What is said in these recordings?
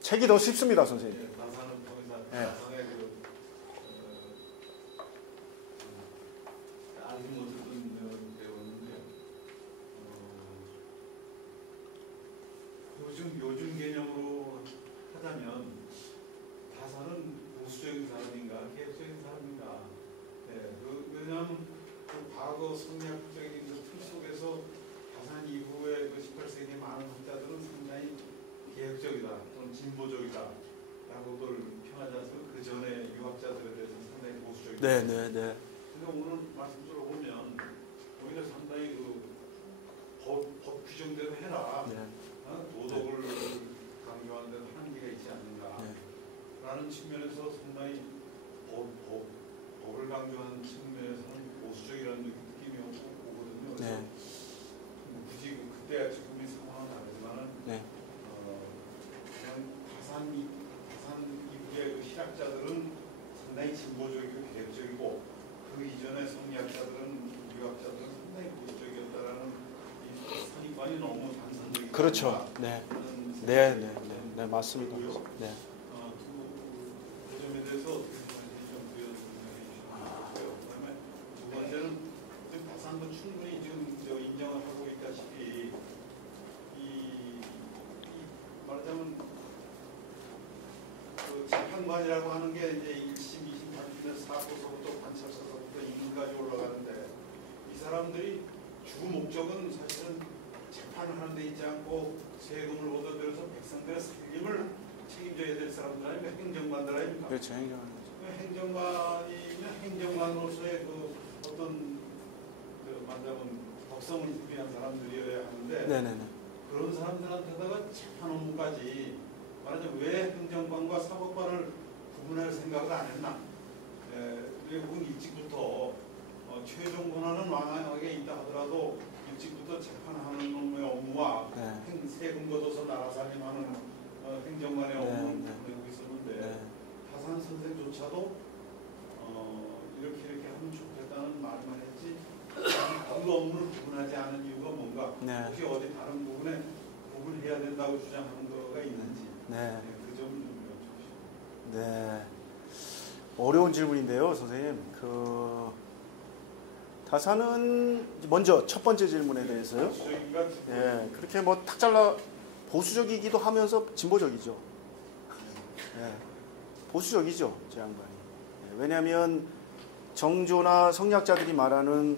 책이 더 쉽습니다, 선생님. 다산을 통해서 네. 다산의 아직 못 듣는 배웠는데 요즘 개념으로 하자면 다산은 보수적인 사람인가 개혁적인 사람인가? 네, 왜냐하면 그 과거 성리학적인 그 틀 속에서 다산 이후에 그 18세기 많은 학자들은 상당히 개혁적이다 또는 진보적이다 라고 그걸 평하지 않습니까? 그 전에 유학자들에 대해서 상당히 보수적이다. 네네네. 근데 오늘 말씀 들어보면 오히려 상당히 그 법 규정대로 해라. 네. 도덕을 강조하는 데는 한계가 있지 않는가 라는 측면에서 상당히 법을 강조하는 측면에서는 보수적이라는 느낌이 오거든요. 그래서 네. 굳이 그때와 지금의 상황은 다르지만은 네. 그냥 다산 이후의 그 실학자들은 상당히 진보적이고 개혁적이고 그 이전의 성리학자들은 유학자들은 상당히 보수적이었다라는 이 선입관이 너무 단선적이고 그렇죠. 네. 네, 맞습니다. 네. 그 점에 대해서 좀 부연 설명해 주시면 좋고요. 그다음에 두 번째는 지금 다산도 충분히 지금 인정을 하고 있다시피 이 말하자면 그 재판관이라고 하는 게 이제 1심, 2심, 3심에서 사고서부터 관찰서서부터 인까지 올라가는데 이 사람들이 주 목적은 사실은 재판을 하는 데 있지 않고 세금을 얻어들여서 백성들의 살림을 책임져야 될 사람들 아니면 행정관들 아닙니까? 그렇죠. 행정관이면 행정관으로서의 그 어떤 그 말하자면 덕성을 부리한 사람들이어야 하는데 네네네. 그런 사람들한테다가 재판 업무까지 말하자면 왜 행정관과 사법관을 구분할 생각을 안 했나? 외국은 일찍부터 최종 권한은 왕에게 있다 하더라도 일찍부터 재판하는 놈의 업무와 세금 걷어서 나라 살림하는 행정관의 업무를 보내고 있었는데 다산 선생조차도 이렇게 하면 좋겠다는 말만 했지 그 업무를 구분하지 않은 이유가 뭔가 혹시 어디 다른 부분에 구분해야 된다고 주장하는 거가 있는지 그 점을 좀 여쭤보시죠. 네. 어려운 질문인데요, 선생님. 다산은 먼저 첫 번째 질문에 대해서요. 예, 그렇게 뭐 탁 잘라 보수적이기도 하면서 진보적이죠. 예, 보수적이죠, 제 양반이. 예, 왜냐하면 정조나 성리학자들이 말하는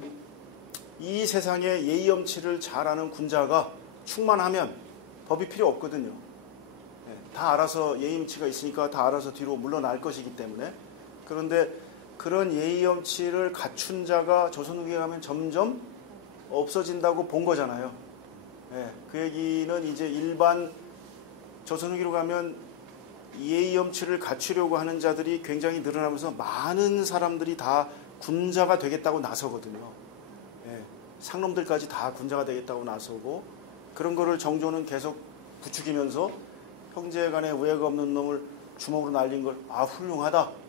이 세상에 예의 엄치를 잘하는 군자가 충만하면 법이 필요 없거든요. 예, 다 알아서 예의 엄치가 있으니까 다 알아서 뒤로 물러날 것이기 때문에. 그런데 그런 예의 엄치를 갖춘 자가 조선 후기에 가면 점점 없어진다고 본 거잖아요. 예, 그 얘기는 이제 일반 조선 후기로 가면 예의 엄치를 갖추려고 하는 자들이 굉장히 늘어나면서 많은 사람들이 다 군자가 되겠다고 나서거든요. 예, 상놈들까지 다 군자가 되겠다고 나서고 그런 거를 정조는 계속 부추기면서 형제간에 우애가 없는 놈을 주먹으로 날린 걸 훌륭하다.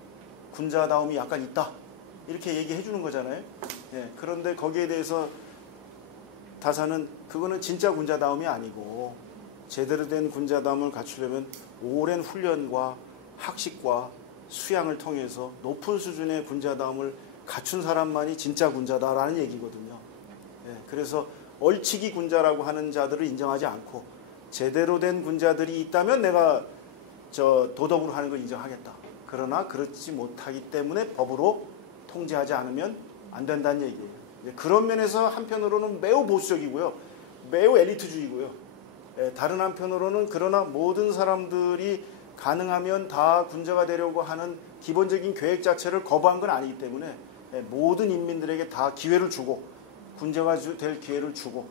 군자다움이 약간 있다. 이렇게 얘기해 주는 거잖아요. 예, 그런데 거기에 대해서 다산은 그거는 진짜 군자다움이 아니고 제대로 된 군자다움을 갖추려면 오랜 훈련과 학식과 수양을 통해서 높은 수준의 군자다움을 갖춘 사람만이 진짜 군자다라는 얘기거든요. 예, 그래서 얼치기 군자라고 하는 자들을 인정하지 않고 제대로 된 군자들이 있다면 내가 도덕으로 하는 걸 인정하겠다. 그러나 그렇지 못하기 때문에 법으로 통제하지 않으면 안 된다는 얘기예요. 그런 면에서 한편으로는 매우 보수적이고요. 매우 엘리트주의고요. 다른 한편으로는 그러나 모든 사람들이 가능하면 다 군자가 되려고 하는 기본적인 계획 자체를 거부한 건 아니기 때문에 모든 인민들에게 다 기회를 주고 군자가 될 기회를 주고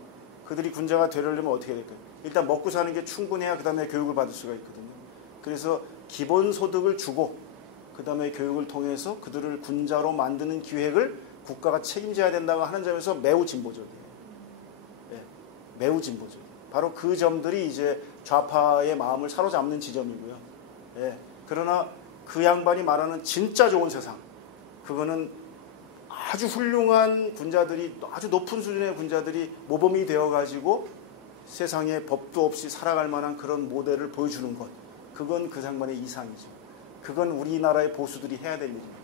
그들이 군자가 되려면 어떻게 될까요? 일단 먹고 사는 게 충분해야 그 다음에 교육을 받을 수가 있거든요. 그래서 기본소득을 주고 그 다음에 교육을 통해서 그들을 군자로 만드는 기획을 국가가 책임져야 된다고 하는 점에서 매우 진보적이에요. 네, 매우 진보적이에요. 바로 그 점들이 이제 좌파의 마음을 사로잡는 지점이고요. 예. 그러나 그 양반이 말하는 진짜 좋은 세상, 그거는 아주 훌륭한 군자들이, 아주 높은 수준의 군자들이 모범이 되어가지고 세상에 법도 없이 살아갈 만한 그런 모델을 보여주는 것, 그건 그 양반의 이상이죠. 그건 우리나라의 보수들이 해야 될 일입니다.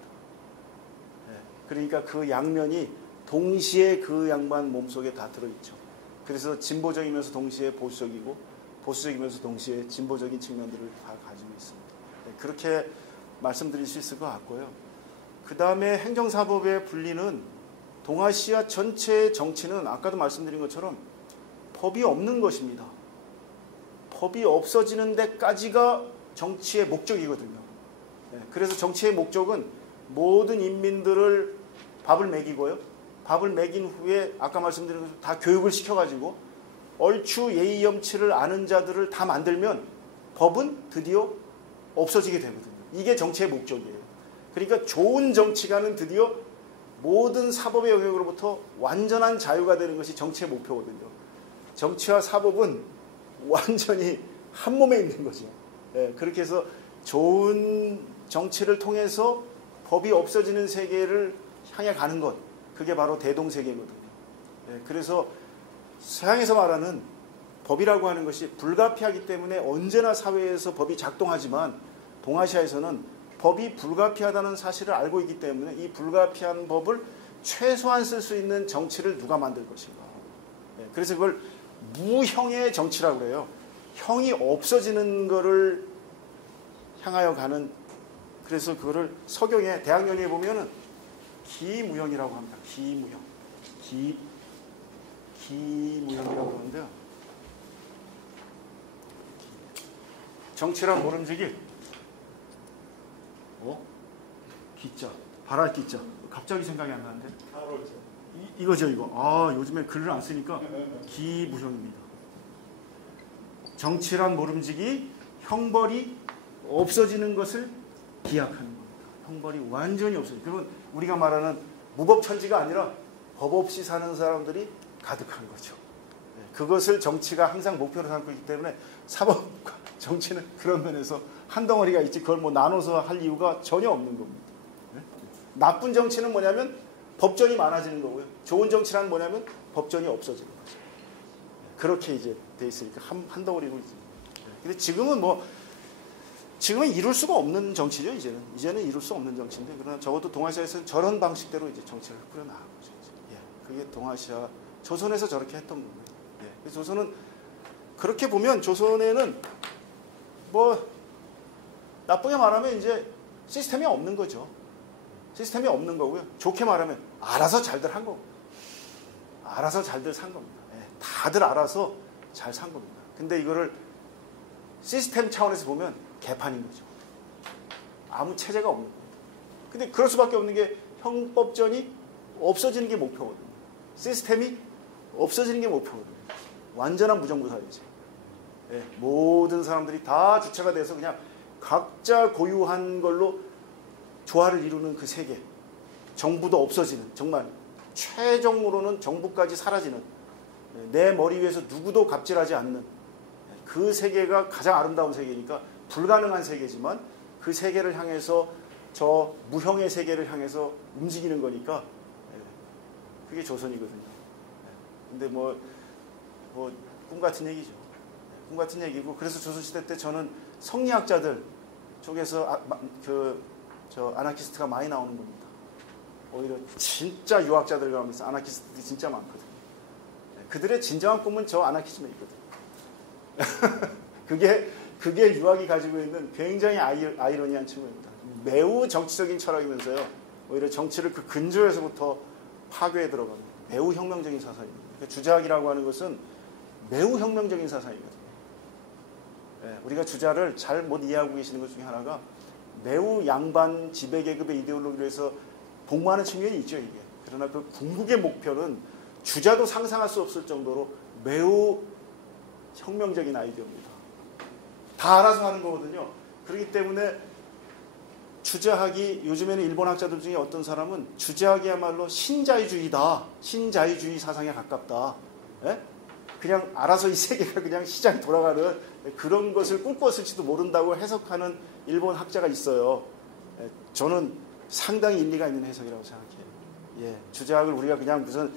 예. 그러니까 그 양면이 동시에 그 양반 몸속에 다 들어있죠. 그래서 진보적이면서 동시에 보수적이고 보수적이면서 동시에 진보적인 측면들을 다 가지고 있습니다. 네, 그렇게 말씀드릴 수 있을 것 같고요. 그 다음에 행정사법의 분리는 동아시아 전체의 정치는 아까도 말씀드린 것처럼 법이 없는 것입니다. 법이 없어지는 데까지가 정치의 목적이거든요. 네, 그래서 정치의 목적은 모든 인민들을 밥을 먹이고요. 밥을 먹인 후에 아까 말씀드린 것처럼 다 교육을 시켜가지고 얼추 예의 염치를 아는 자들을 다 만들면 법은 드디어 없어지게 되거든요. 이게 정치의 목적이에요. 그러니까 좋은 정치가는 드디어 모든 사법의 영역으로부터 완전한 자유가 되는 것이 정치의 목표거든요. 정치와 사법은 완전히 한 몸에 있는 거죠. 예, 그렇게 해서 좋은 정치를 통해서 법이 없어지는 세계를 향해 가는 것, 그게 바로 대동세계거든요. 예, 그래서 서양에서 말하는 법이라고 하는 것이 불가피하기 때문에 언제나 사회에서 법이 작동하지만 동아시아에서는 법이 불가피하다는 사실을 알고 있기 때문에 이 불가피한 법을 최소한 쓸 수 있는 정치를 누가 만들 것인가. 예, 그래서 그걸 무형의 정치라고 그래요. 형이 없어지는 거를 향하여 가는, 그래서 그거를 서경에 대학연의에 보면은 기무형이라고 합니다. 기무형. 기무형이라고 하는데요. 정치란 모름지기. 기자. 발할 기자. 갑자기 생각이 안 나는데. 이거죠, 이거. 아, 요즘에 글을 안 쓰니까 기무형입니다. 정치란 모름지기, 형벌이 없어지는 것을 기약하는 겁니다. 형벌이 완전히 없어지죠. 그러면 우리가 말하는 무법천지가 아니라 법 없이 사는 사람들이 가득한 거죠. 그것을 정치가 항상 목표로 삼고 있기 때문에 사법과 정치는 그런 면에서 한 덩어리가 있지 그걸 뭐 나눠서 할 이유가 전혀 없는 겁니다. 나쁜 정치는 뭐냐면 법전이 많아지는 거고요. 좋은 정치란 뭐냐면 법전이 없어지는 거죠. 그렇게 이제 돼 있으니까 한 덩어리로 있죠. 근데 지금은 이룰 수가 없는 정치죠. 이제는 이룰 수 없는 정치인데, 그러나 적어도 동아시아에서는 저런 방식대로 이제 정치를 꾸려나간 거죠. 그게 동아시아, 조선에서 저렇게 했던 겁니다. 예. 조선은 그렇게 보면 조선에는 뭐 나쁘게 말하면 이제 시스템이 없는 거죠. 시스템이 없는 거고요. 좋게 말하면 알아서 잘들 한 거고, 알아서 잘들 산 겁니다. 예. 다들 알아서 잘 산 겁니다. 근데 이거를 시스템 차원에서 보면 개판인 거죠. 아무 체제가 없는 겁니다. 근데 그럴 수밖에 없는 게 형법전이 없어지는 게 목표거든요. 시스템이 없어지는 게 목표거든요. 완전한 무정부사회제. 예, 모든 사람들이 다 주체가 돼서 그냥 각자 고유한 걸로 조화를 이루는 그 세계. 정부도 없어지는, 정말 최종으로는 정부까지 사라지는, 내 머리 위에서 누구도 갑질하지 않는 그 세계가 가장 아름다운 세계니까 불가능한 세계지만 그 세계를 향해서, 저 무형의 세계를 향해서 움직이는 거니까 그게 조선이거든요. 근데 뭐 꿈 같은 얘기죠. 꿈 같은 얘기고, 그래서 조선시대 때 저는 성리학자들 쪽에서 아나키스트가 많이 나오는 겁니다. 오히려 진짜 유학자들과 하면서 아나키스트들이 진짜 많거든요. 그들의 진정한 꿈은 저 아나키즘에 있거든요. 그게 유학이 가지고 있는 굉장히 아이러니한 측면입니다. 매우 정치적인 철학이면서요, 오히려 정치를 그 근저에서부터 파괴에 들어가는 매우 혁명적인 사상입니다. 그러니까 주자학이라고 하는 것은 매우 혁명적인 사상이거든요. 우리가 주자를 잘 못 이해하고 계시는 것 중에 하나가 매우 양반 지배계급의 이데올로기로 해서 복무하는 측면이 있죠, 이게. 그러나 그 궁극의 목표는 주자도 상상할 수 없을 정도로 매우 혁명적인 아이디어입니다. 다 알아서 하는 거거든요. 그렇기 때문에 주자학이, 요즘에는 일본 학자들 중에 어떤 사람은 주자학이야말로 신자유주의다, 신자유주의 사상에 가깝다. 예? 그냥 알아서 이 세계가 그냥 시장이 돌아가는 그런 것을 꿈꿨을지도 모른다고 해석하는 일본 학자가 있어요. 저는 상당히 일리가 있는 해석이라고 생각해요. 예, 주작을 우리가 그냥 무슨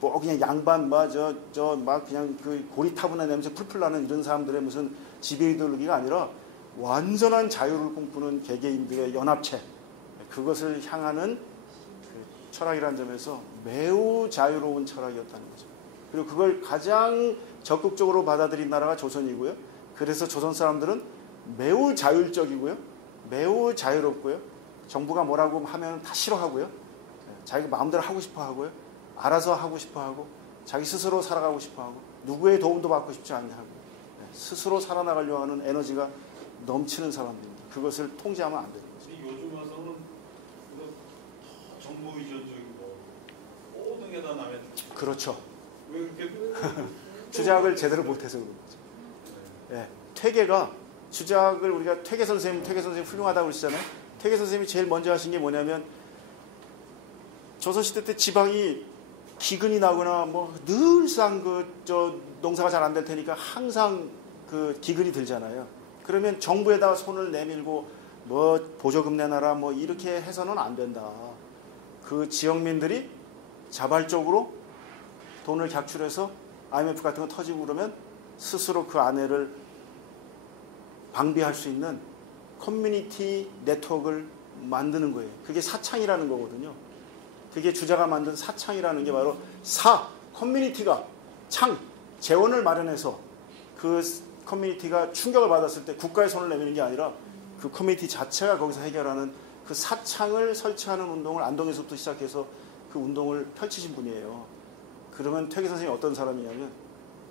뭐 그냥 양반 막 그냥 그 고리타분한 냄새 풀풀 나는 이런 사람들의 무슨 지배 이데올로기가 아니라 완전한 자유를 꿈꾸는 개개인들의 연합체, 그것을 향하는 그 철학이라는 점에서 매우 자유로운 철학이었다는 거죠. 그리고 그걸 가장 적극적으로 받아들인 나라가 조선이고요. 그래서 조선 사람들은 매우 자율적이고요. 매우 자유롭고요. 정부가 뭐라고 하면 다 싫어하고요. 자기가 마음대로 하고 싶어 하고요. 알아서 하고 싶어 하고, 자기 스스로 살아가고 싶어 하고, 누구의 도움도 받고 싶지 않게 하고, 스스로 살아나가려고 하는 에너지가 넘치는 사람들입니다. 그것을 통제하면 안 되는 거죠. 요즘 와서는 더 정보 의존적이고 모든 게 다 남의 뜻. 그렇죠. 왜 그렇게 주작을 제대로 못해서 그런 거죠. 예, 퇴계가 주작을 우리가 퇴계 선생님 훌륭하다고 그러시잖아요. 퇴계 선생님이 제일 먼저 하신 게 뭐냐면 조선시대 때 지방이 기근이 나거나 뭐 늘상 농사가 잘 안 될 테니까 항상 그 기근이 들잖아요. 그러면 정부에다가 손을 내밀고 뭐 보조금 내놔라 뭐 이렇게 해서는 안 된다. 그 지역민들이 자발적으로 돈을 객출해서 IMF 같은 거 터지고 그러면 스스로 그 안해를 방비할 수 있는 커뮤니티 네트워크를 만드는 거예요. 그게 사창이라는 거거든요. 그게 주자가 만든 사창이라는 게 바로 커뮤니티가 재원을 마련해서 그 커뮤니티가 충격을 받았을 때 국가의 손을 내미는 게 아니라 그 커뮤니티 자체가 거기서 해결하는 그 사창을 설치하는 운동을 안동에서부터 시작해서 그 운동을 펼치신 분이에요. 그러면 퇴계 선생님이 어떤 사람이냐면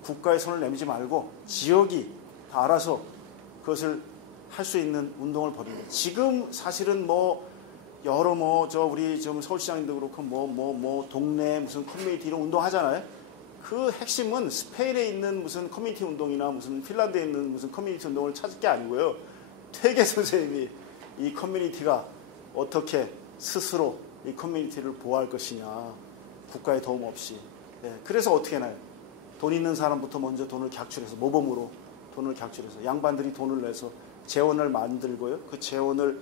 국가의 손을 내밀지 말고 지역이 다 알아서 그것을 할 수 있는 운동을 벌이는 거예요. 지금 사실은 여러 우리 좀 서울시장님도 그렇고 동네 무슨 커뮤니티 이런 운동 하잖아요. 그 핵심은 스페인에 있는 무슨 커뮤니티 운동이나 무슨 핀란드에 있는 무슨 커뮤니티 운동을 찾을 게 아니고요. 퇴계 선생님이 이 커뮤니티가 어떻게 스스로 이 커뮤니티를 보호할 것이냐. 국가의 도움 없이. 네, 그래서 어떻게 해나요? 돈 있는 사람부터 먼저 돈을 객출해서 모범으로 돈을 객출해서 양반들이 돈을 내서 재원을 만들고요. 그 재원을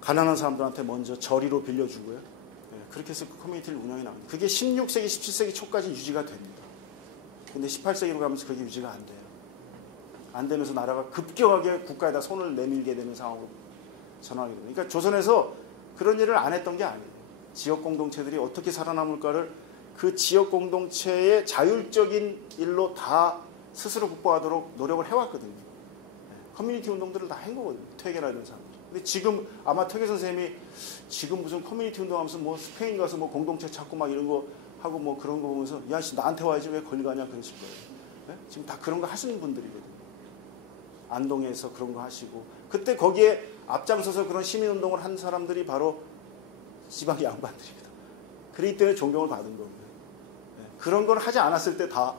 가난한 사람들한테 먼저 저리로 빌려주고요. 네, 그렇게 해서 그 커뮤니티를 운영해 나갑니다. 그게 16세기, 17세기 초까지 유지가 됩니다. 근데 18세기로 가면서 그게 유지가 안 돼요. 안 되면서 나라가 급격하게 국가에다 손을 내밀게 되는 상황으로 전환하게 됩니다. 그러니까 조선에서 그런 일을 안 했던 게 아니에요. 지역 공동체들이 어떻게 살아남을까를 그 지역 공동체의 자율적인 일로 다 스스로 극복하도록 노력을 해왔거든요. 커뮤니티 운동들을 다 한 거거든요. 퇴계나 이런 사람들. 근데 지금 아마 퇴계 선생님이 지금 무슨 커뮤니티 운동하면서 스페인 가서 공동체 찾고 막 이런 거 하고 그런 거 보면서 야, 씨, 나한테 와야지 왜 거기 가냐 그러실 거예요. 네? 지금 다 그런 거 하시는 분들이거든요. 안동에서 그런 거 하시고 그때 거기에 앞장서서 그런 시민 운동을 한 사람들이 바로 지방 양반들입니다. 그렇기 때문에 존경을 받은 거고요. 네. 그런 걸 하지 않았을 때 다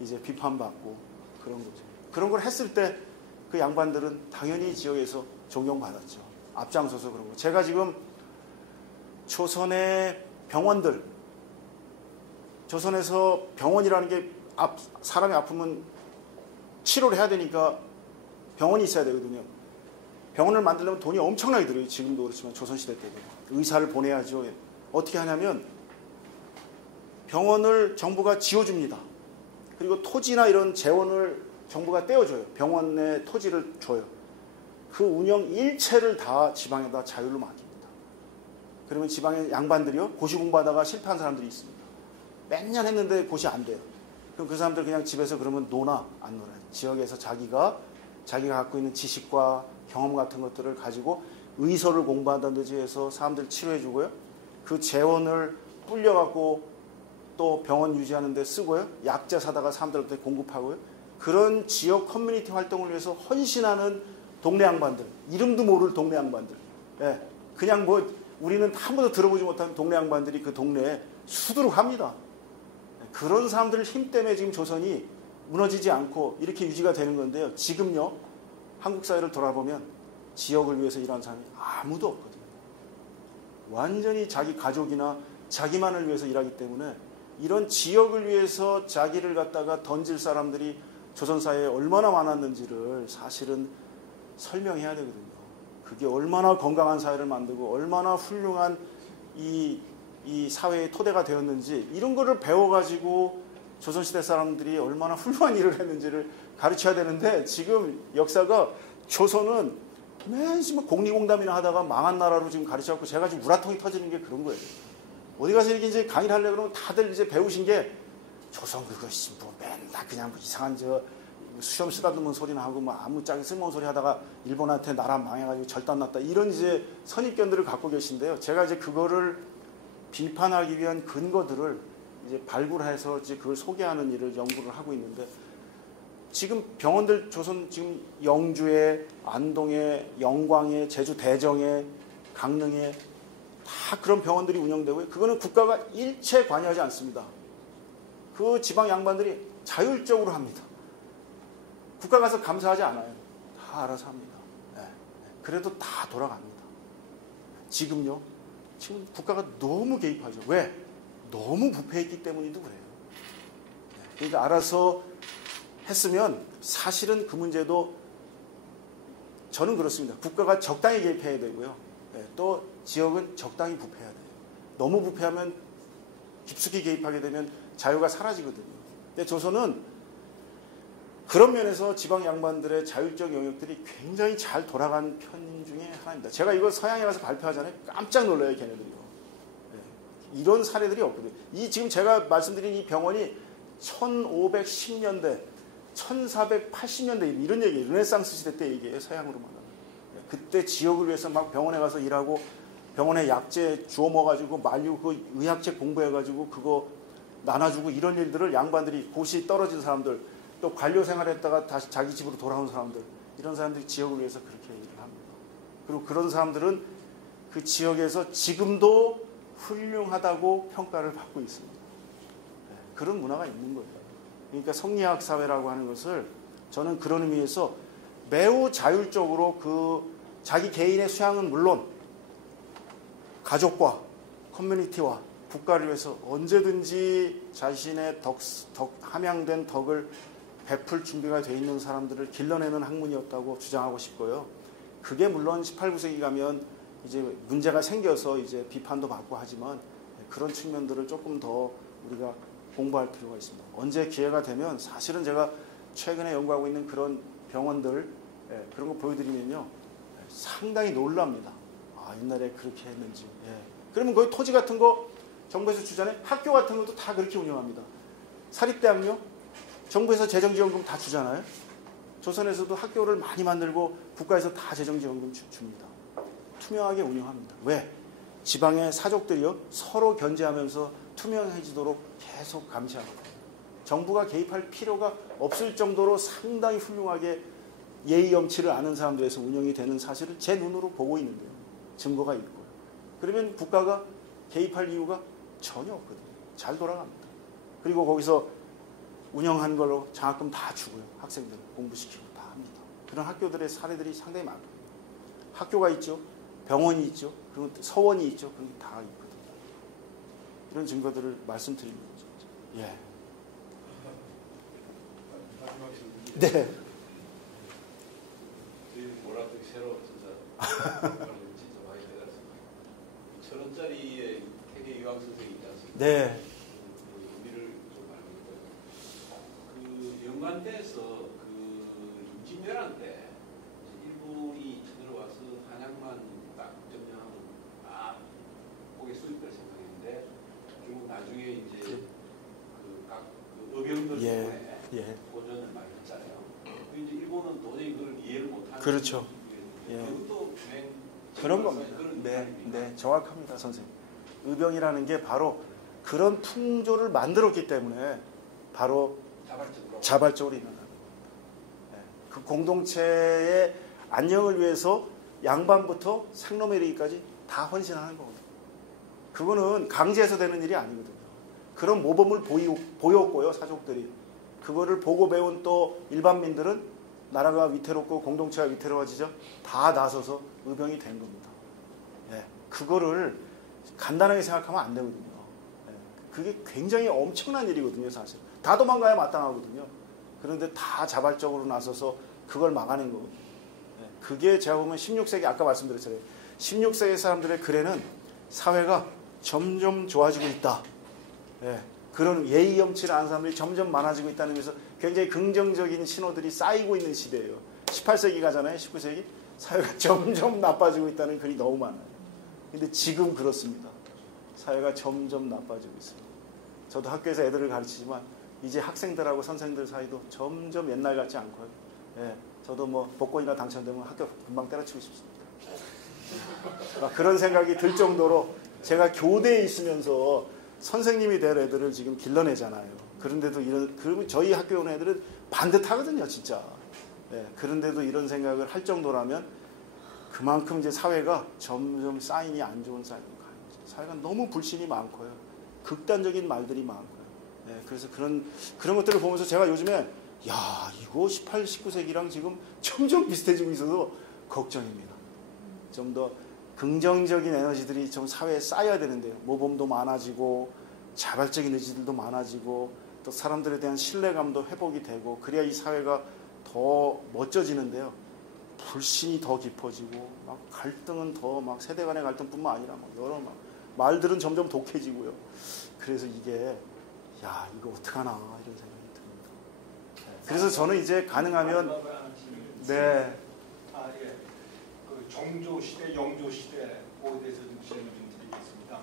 이제 비판받고 그런 거죠. 그런 걸 했을 때 그 양반들은 당연히 지역에서 존경받았죠. 앞장서서 그런 거. 제가 지금 조선의 병원들, 조선에서 병원이라는 게 사람이 아프면 치료를 해야 되니까 병원이 있어야 되거든요. 병원을 만들려면 돈이 엄청나게 들어요. 지금도 그렇지만 조선시대 때도. 의사를 보내야죠. 어떻게 하냐면 병원을 정부가 지어줍니다. 그리고 토지나 이런 재원을 정부가 떼어줘요. 병원의 토지를 줘요. 그 운영 일체를 다 지방에다 자율로 맡깁니다. 그러면 지방의 양반들이요. 고시 공부하다가 실패한 사람들이 있습니다. 몇 년 했는데 고시 안 돼요. 그럼 그 사람들 그냥 집에서 그러면 노나 안 놀아요. 지역에서 자기가 갖고 있는 지식과 경험 같은 것들을 가지고 의서를 공부한다든지 해서 사람들 치료해 주고요. 그 재원을 불려갖고 또 병원 유지하는 데 쓰고요. 약재 사다가 사람들한테 공급하고요. 그런 지역 커뮤니티 활동을 위해서 헌신하는 동네 양반들. 이름도 모를 동네 양반들. 예, 그냥 우리는 한 번도 들어보지 못한 동네 양반들이 그 동네에 수두룩합니다. 그런 사람들 힘 때문에 지금 조선이 무너지지 않고 이렇게 유지가 되는 건데요. 지금요. 한국 사회를 돌아보면 지역을 위해서 일하는 사람이 아무도 없거든요. 완전히 자기 가족이나 자기만을 위해서 일하기 때문에 이런 지역을 위해서 자기를 갖다가 던질 사람들이 조선사회에 얼마나 많았는지를 사실은 설명해야 되거든요. 그게 얼마나 건강한 사회를 만들고 얼마나 훌륭한 이 사회의 토대가 되었는지 이런 거를 배워가지고 조선시대 사람들이 얼마나 훌륭한 일을 했는지를 가르쳐야 되는데 지금 역사가 조선은 맨 공리공담이나 하다가 망한 나라로 지금 가르쳐갖고 제가 지금 우라통이 터지는 게 그런 거예요. 어디 가서 이렇게 이제 강의를 하려고 그러면 다들 이제 배우신 게 조선 그것이 뭐 맨날 그냥 뭐 이상한 수염 쓰다듬는 소리나 하고 뭐 아무 짝에 쓸모없는 소리 하다가 일본한테 나라 망해가지고 절단났다 이런 이제 선입견들을 갖고 계신데요. 제가 이제 그거를 비판하기 위한 근거들을 이제 발굴해서 이제 그걸 소개하는 일을 연구를 하고 있는데 지금 병원들 조선 지금 영주에 안동에 영광에 제주 대정에 강릉에 다 그런 병원들이 운영되고요. 그거는 국가가 일체 관여하지 않습니다. 그 지방 양반들이 자율적으로 합니다. 국가 가서 감사하지 않아요. 다 알아서 합니다. 네. 그래도 다 돌아갑니다. 지금요. 지금 국가가 너무 개입하죠. 왜? 너무 부패했기 때문이도 그래요. 네. 그러니까 알아서 했으면 사실은 그 문제도 저는 그렇습니다. 국가가 적당히 개입해야 되고요. 네. 또 지역은 적당히 부패해야 돼요. 너무 부패하면 깊숙이 개입하게 되면 자유가 사라지거든요. 근데 조선은 그런 면에서 지방 양반들의 자율적 영역들이 굉장히 잘 돌아간 편 중에 하나입니다. 제가 이거 서양에 가서 발표하잖아요. 깜짝 놀라요, 걔네들이요. 네. 이런 사례들이 없거든요. 지금 제가 말씀드린 이 병원이 1510년대, 1480년대 이런 얘기예요. 르네상스 시대 때 얘기예요, 서양으로 말하면. 네. 그때 지역을 위해서 막 병원에 가서 일하고 병원에 약재 주워 먹어가지고 말리고 그 의학책 공부해가지고 그거 나눠주고 이런 일들을 양반들이 고시 떨어진 사람들 또 관료 생활했다가 다시 자기 집으로 돌아온 사람들 이런 사람들이 지역을 위해서 그렇게 일을 합니다. 그리고 그런 사람들은 그 지역에서 지금도 훌륭하다고 평가를 받고 있습니다. 네, 그런 문화가 있는 거예요. 그러니까 성리학 사회라고 하는 것을 저는 그런 의미에서 매우 자율적으로 그 자기 개인의 수양은 물론 가족과 커뮤니티와 국가를 위해서 언제든지 자신의 함양된 덕을 베풀 준비가 돼 있는 사람들을 길러내는 학문이었다고 주장하고 싶고요. 그게 물론 18, 19세기 가면 이제 문제가 생겨서 이제 비판도 받고 하지만 그런 측면들을 조금 더 우리가 공부할 필요가 있습니다. 언제 기회가 되면 사실은 제가 최근에 연구하고 있는 그런 병원들 그런 거 보여드리면요. 상당히 놀랍니다. 아, 옛날에 그렇게 했는지. 그러면 거기 토지 같은 거 정부에서 주잖아요. 학교 같은 것도 다 그렇게 운영합니다. 사립대학요. 정부에서 재정지원금 다 주잖아요. 조선에서도 학교를 많이 만들고 국가에서 다 재정지원금 줍니다. 투명하게 운영합니다. 왜? 지방의 사족들이요 서로 견제하면서 투명해지도록 계속 감시하거든요. 정부가 개입할 필요가 없을 정도로 상당히 훌륭하게 예의 염치를 아는 사람들에서 운영이 되는 사실을 제 눈으로 보고 있는데요. 증거가 있고요. 그러면 국가가 개입할 이유가 전혀 없거든요. 잘 돌아갑니다. 그리고 거기서 운영한 걸로 장학금 다 주고요. 학생들 공부시키고 다 합니다. 그런 학교들의 사례들이 상당히 많아요. 학교가 있죠. 병원이 있죠. 그리고 서원이 있죠. 그런 게 다 있거든요. 이런 증거들을 말씀드리는 거죠. 예. 네. 모라토리 새로 진짜 많이 돼갔습니다. 2,000원짜리의 세계 유학 선생이 있지 않습니까? 네. 연관돼서 그 임진왜란 때 일본이 쳐들어와서 한양만 딱 점령하고 북쪽에 수입될 생각인데 결국 나중에 이제 그각 의병들 때문에 도전을 많이 했잖아요. 이제 일본은 도저히 그걸 이해를 못하는. 그렇죠. 그것도 그런 겁니다. 네, 정확합니다, 선생님. 의병이라는 게 바로 그런 풍조를 만들었기 때문에 바로 자발적으로 일어나는 겁니다. 그 공동체의 안녕을 위해서 양반부터 상놈에 이르기까지 다 헌신하는 거거든요. 그거는 강제해서 되는 일이 아니거든요. 그런 모범을 보였고요, 사족들이. 그거를 보고 배운 또 일반민들은 나라가 위태롭고 공동체가 위태로워지죠. 다 나서서 의병이 된 겁니다. 그거를 간단하게 생각하면 안 되거든요. 그게 굉장히 엄청난 일이거든요, 사실. 다 도망가야 마땅하거든요. 그런데 다 자발적으로 나서서 그걸 막아낸 거거든요. 그게 제가 보면 16세기, 아까 말씀드렸잖아요. 16세기 사람들의 글에는 사회가 점점 좋아지고 있다. 그런 예의 염치를 아는 사람들이 점점 많아지고 있다는 것에서 굉장히 긍정적인 신호들이 쌓이고 있는 시대예요. 18세기 가잖아요, 19세기. 사회가 점점 나빠지고 있다는 글이 너무 많아요. 근데 지금 그렇습니다. 사회가 점점 나빠지고 있어요. 저도 학교에서 애들을 가르치지만 이제 학생들하고 선생님들 사이도 점점 옛날 같지 않고요. 저도 뭐 복권이나 당첨되면 학교 금방 때려치고 싶습니다. 그런 생각이 들 정도로 제가 교대에 있으면서 선생님이 될 애들을 지금 길러내잖아요. 그런데도 그리고 저희 학교에 오는 애들은 반듯하거든요, 진짜. 그런데도 이런 생각을 할 정도라면 그만큼 이제 사회가 점점 사인이 안 좋은 사인으로 가는 거죠. 사회가 너무 불신이 많고요. 극단적인 말들이 많고요. 그래서 그런 것들을 보면서 제가 요즘에 이거 18, 19세기랑 지금 점점 비슷해지고 있어서 걱정입니다. 좀 더 긍정적인 에너지들이 좀 사회에 쌓여야 되는데요. 모범도 많아지고 자발적인 의지들도 많아지고 또 사람들에 대한 신뢰감도 회복이 되고 그래야 이 사회가 더 멋져지는데요. 불신이 더 깊어지고 막 갈등은 더 막 세대 간의 갈등뿐만 아니라 막 여러 말들은 점점 독해지고요. 그래서 이게 이거 어떡하나 이런 생각이 듭니다. 그래서 저는 이제 가능하면 정조 시대, 영조 시대에 대해서 좀 질문 좀 드리겠습니다.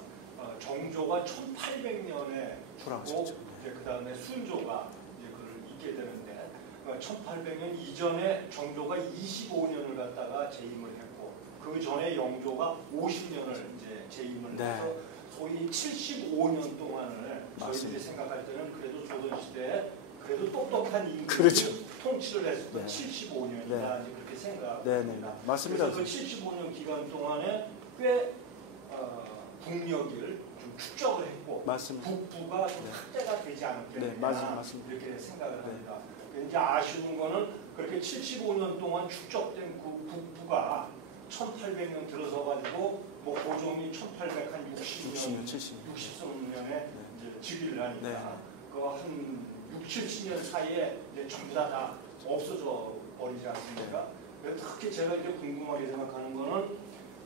정조가 1800년에 돌아가셨죠. 그 다음에 순조가 이제 그걸 잇게 되는데 1800년 이전에 정조가 25년을 갖다가 재임을 했고 그 전에 영조가 50년을 이제 재임을 해서 소위 75년 동안을 저희들이 생각할 때는 그래도 조선시대에 그래도 똑똑한 인물이 통치를 했었던 75년이다 이렇게 생각합니다. 맞습니다. 그래서 그 75년 기간 동안에 꽤 국력을 좀 축적을 했고 북부가 좀 확대가 되지 않았겠느냐 이렇게 생각을 합니다. 이제 아쉬운 거는 그렇게 75년 동안 축적된 그 북부가 1800년 들어서 가지고 뭐 고종이 1860년, 63년에 이제 즉위를 하니까 그 한 70년 사이에 이제 전부 다 없어져 버리지 않습니까? 특히 제가 이제 궁금하게 생각하는 거는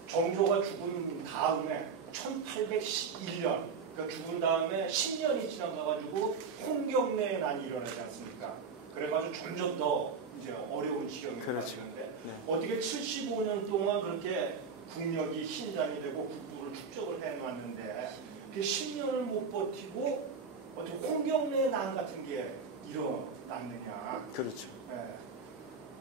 정조가 죽은 다음에 1811년 그러니까 죽은 다음에 10년이 지나가가지고 홍경래의 난이 일어나지 않습니까? 그래가지고 점점 더 이제 어려운 지경이 발생하는데 어떻게 75년 동안 그렇게 국력이 신장이 되고 국부를 축적을 해놨는데 그 10년을 못 버티고 어떻게 홍경래의 난 같은 게 일어났느냐? 그렇죠.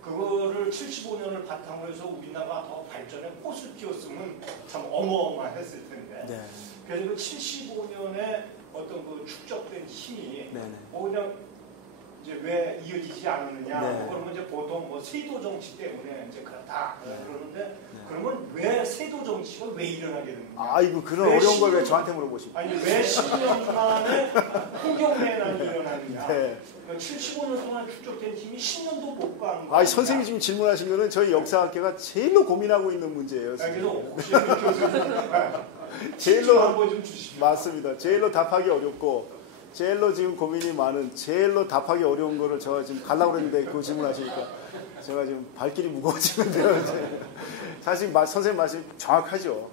그거를 75년을 바탕으로 해서 우리나라가 더 발전에 꽃을 피웠으면 참 어마어마했을 텐데. 그래서 그 75년에 어떤 그 축적된 힘이 그냥 이제 왜 이어지지 않았느냐? 그러면 이제 보통 뭐 세도 정치 때문에 이제 그렇다 그러는데 그러면 왜 세도 정치가 왜 일어나게 되느냐? 아이고 그런 어려운 걸 왜 저한테 물어보십니까? 아니 왜 10년간에 홍경래난이 일어나느냐? 75년 동안 축적된 힘이 10년도 못 간 거. 선생님이 지금 질문하신 거는 저희 역사학계가 제일로 고민하고 있는 문제예요. 그래서 혹시 교수님 제일로 한번 좀 주시죠. 맞습니다. 제일로 답하기 어렵고 제일로 지금 고민이 많은 제일로 답하기 어려운 거를 제가 지금 가려고 그랬는데 그 질문하시니까 제가 지금 발길이 무거워지는데요. 사실 선생님 말씀이 정확하죠.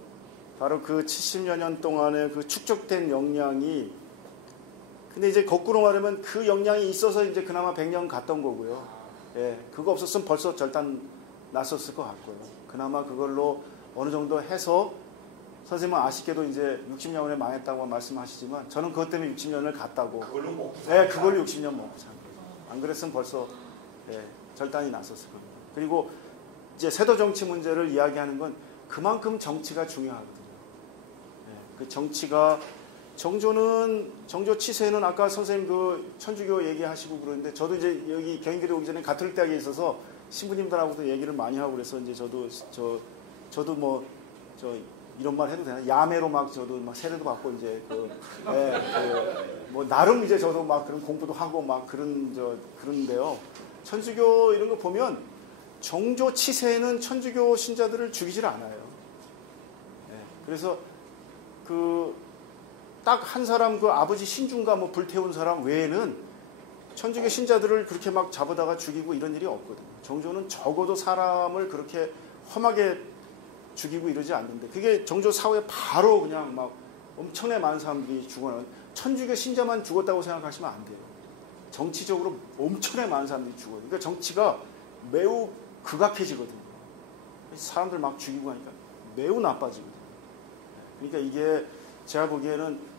바로 그 70여 년 동안의 그 축적된 역량이 근데 이제 거꾸로 말하면 그 역량이 있어서 이제 그나마 100년 갔던 거고요. 그거 없었으면 벌써 절단 났었을 것 같고요. 그나마 그걸로 어느 정도 해서 선생님은 아쉽게도 이제 60년 만에 망했다고 말씀하시지만 저는 그것 때문에 60년을 갔다고. 그걸로 먹고 그걸 60년 먹고 산 거예요. 안 그랬으면 벌써 절단이 났었을 겁니다. 그리고 이제 세도 정치 문제를 이야기하는 건 그만큼 정치가 중요하거든요. 그 정치가 정조 치세는 아까 선생님 그 천주교 얘기하시고 그러는데 저도 이제 여기 경희교대 오기 전에 가톨릭 대학에 있어서 신부님들하고도 얘기를 많이 하고 그래서 이제 저도 뭐 이런 말 해도 되나? 야매로 막 저도 막 세례도 받고 이제 뭐 나름 이제 저도 막 그런 공부도 하고 막 그런데요. 천주교 이런 거 보면 정조 치세는 천주교 신자들을 죽이질 않아요. 그래서 딱 한 사람 그 아버지 신중가 뭐 불태운 사람 외에는 천주교 신자들을 그렇게 막 잡아다가 죽이고 이런 일이 없거든요. 정조는 적어도 사람을 그렇게 험하게 죽이고 이러지 않는데 그게 정조 사후에 바로 그냥 막 엄청나게 많은 사람들이 죽어나가는 천주교 신자만 죽었다고 생각하시면 안 돼요. 정치적으로 엄청나게 많은 사람들이 죽어요. 그러니까 정치가 매우 극악해지거든요. 사람들 막 죽이고 하니까 매우 나빠지거든요. 그러니까 이게 제가 보기에는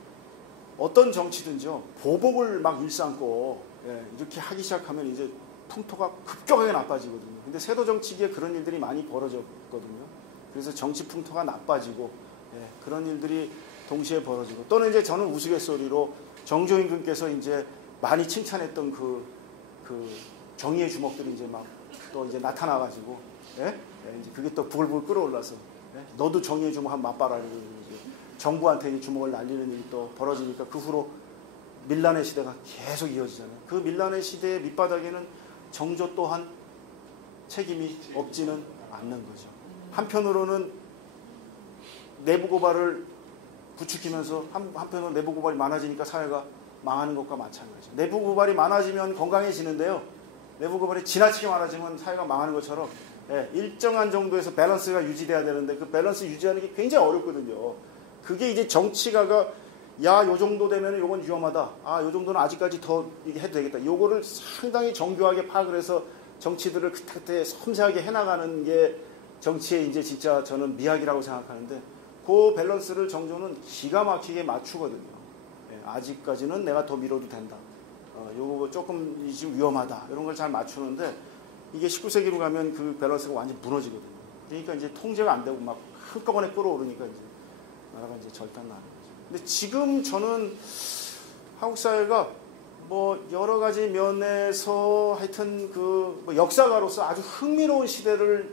어떤 정치든지요, 보복을 막 일삼고 이렇게 하기 시작하면 이제 풍토가 급격하게 나빠지거든요. 근데 세도 정치기에 그런 일들이 많이 벌어졌거든요. 그래서 정치 풍토가 나빠지고 그런 일들이 동시에 벌어지고 또는 이제 저는 우스갯소리로 정조 임금께서 이제 많이 칭찬했던 그 정의의 주먹들이 이제 막 또 이제 나타나가지고 이제 그게 또 부글부글 끓어올라서 너도 정의의 주먹 한 맛봐라 이러고 정부한테 이 주먹을 날리는 일이 또 벌어지니까 그 후로 밀란의 시대가 계속 이어지잖아요. 그 밀란의 시대의 밑바닥에는 정조 또한 책임이 없지는 않는 거죠. 한편으로는 내부 고발을 부추기면서 한편으로 내부 고발이 많아지니까 사회가 망하는 것과 마찬가지죠. 내부 고발이 많아지면 건강해지는데요. 내부 고발이 지나치게 많아지면 사회가 망하는 것처럼 일정한 정도에서 밸런스가 유지돼야 되는데 그 밸런스 유지하는 게 굉장히 어렵거든요. 그게 이제 정치가가 야, 요 정도 되면 요건 위험하다. 아, 요 정도는 아직까지 더 이게 해도 되겠다. 요거를 상당히 정교하게 파악을 해서 정치들을 그때 섬세하게 해나가는 게 정치의 이제 진짜 저는 미학이라고 생각하는데 그 밸런스를 정조는 기가 막히게 맞추거든요. 아직까지는 내가 더 밀어도 된다. 요거 조금 지금 위험하다. 이런 걸 잘 맞추는데 이게 19세기로 가면 그 밸런스가 완전히 무너지거든요. 그러니까 이제 통제가 안 되고 막 한꺼번에 끌어오르니까 이제 나라가 이제 절단나는 거죠. 근데 지금 저는 한국 사회가 뭐 여러 가지 면에서 하여튼 그 뭐 역사가로서 아주 흥미로운 시대를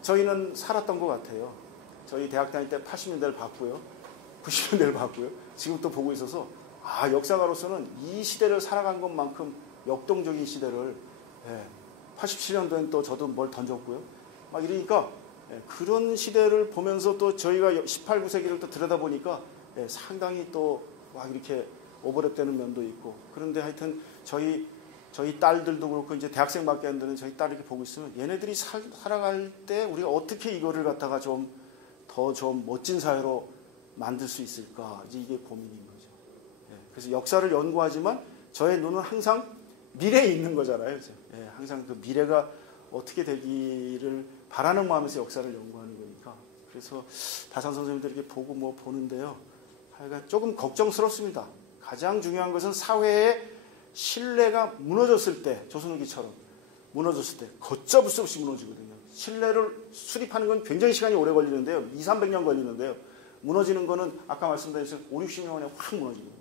저희는 살았던 것 같아요. 저희 대학 다닐 때 80년대를 봤고요. 90년대를 봤고요. 지금 또 보고 있어서 역사가로서는 이 시대를 살아간 것만큼 역동적인 시대를 87년도엔 또 저도 뭘 던졌고요. 막 이러니까 그런 시대를 보면서 또 저희가 18, 19세기를 또 들여다보니까 상당히 또 막 이렇게 오버랩되는 면도 있고 그런데 하여튼 저희 딸들도 그렇고 이제 대학생밖에 안 되는 저희 딸 이렇게 보고 있으면 얘네들이 살아갈 때 우리가 어떻게 이거를 갖다가 좀 더 좀 멋진 사회로 만들 수 있을까 이게 고민인 거죠. 그래서 역사를 연구하지만 저의 눈은 항상 미래에 있는 거잖아요. 항상 그 미래가 어떻게 되기를 바라는 마음에서 역사를 연구하는 거니까 그래서 다산 선생님들 이렇게 보고 뭐 보는데요. 하여간 조금 걱정스럽습니다. 가장 중요한 것은 사회의 신뢰가 무너졌을 때 조선 후기처럼 무너졌을 때 걷잡을 수 없이 무너지거든요. 신뢰를 수립하는 건 굉장히 시간이 오래 걸리는데요. 200~300년 걸리는데요. 무너지는 거는 아까 말씀드린 5~60년 만에 확 무너지거든요.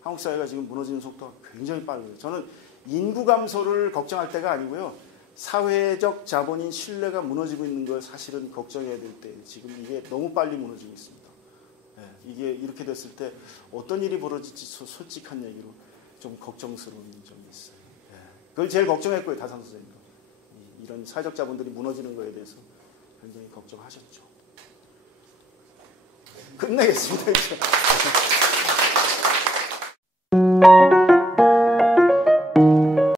한국 사회가 지금 무너지는 속도가 굉장히 빠르고요. 저는 인구 감소를 걱정할 때가 아니고요. 사회적 자본인 신뢰가 무너지고 있는 걸 사실은 걱정해야 될 때 지금 이게 너무 빨리 무너지고 있습니다. 이게 이렇게 됐을 때 어떤 일이 벌어질지 솔직한 얘기로 좀 걱정스러운 점이 있어요. 그걸 제일 걱정했고요. 다산 선생님도. 이런 사회적 자본들이 무너지는 거에 대해서 굉장히 걱정하셨죠. 끝내겠습니다. 이제.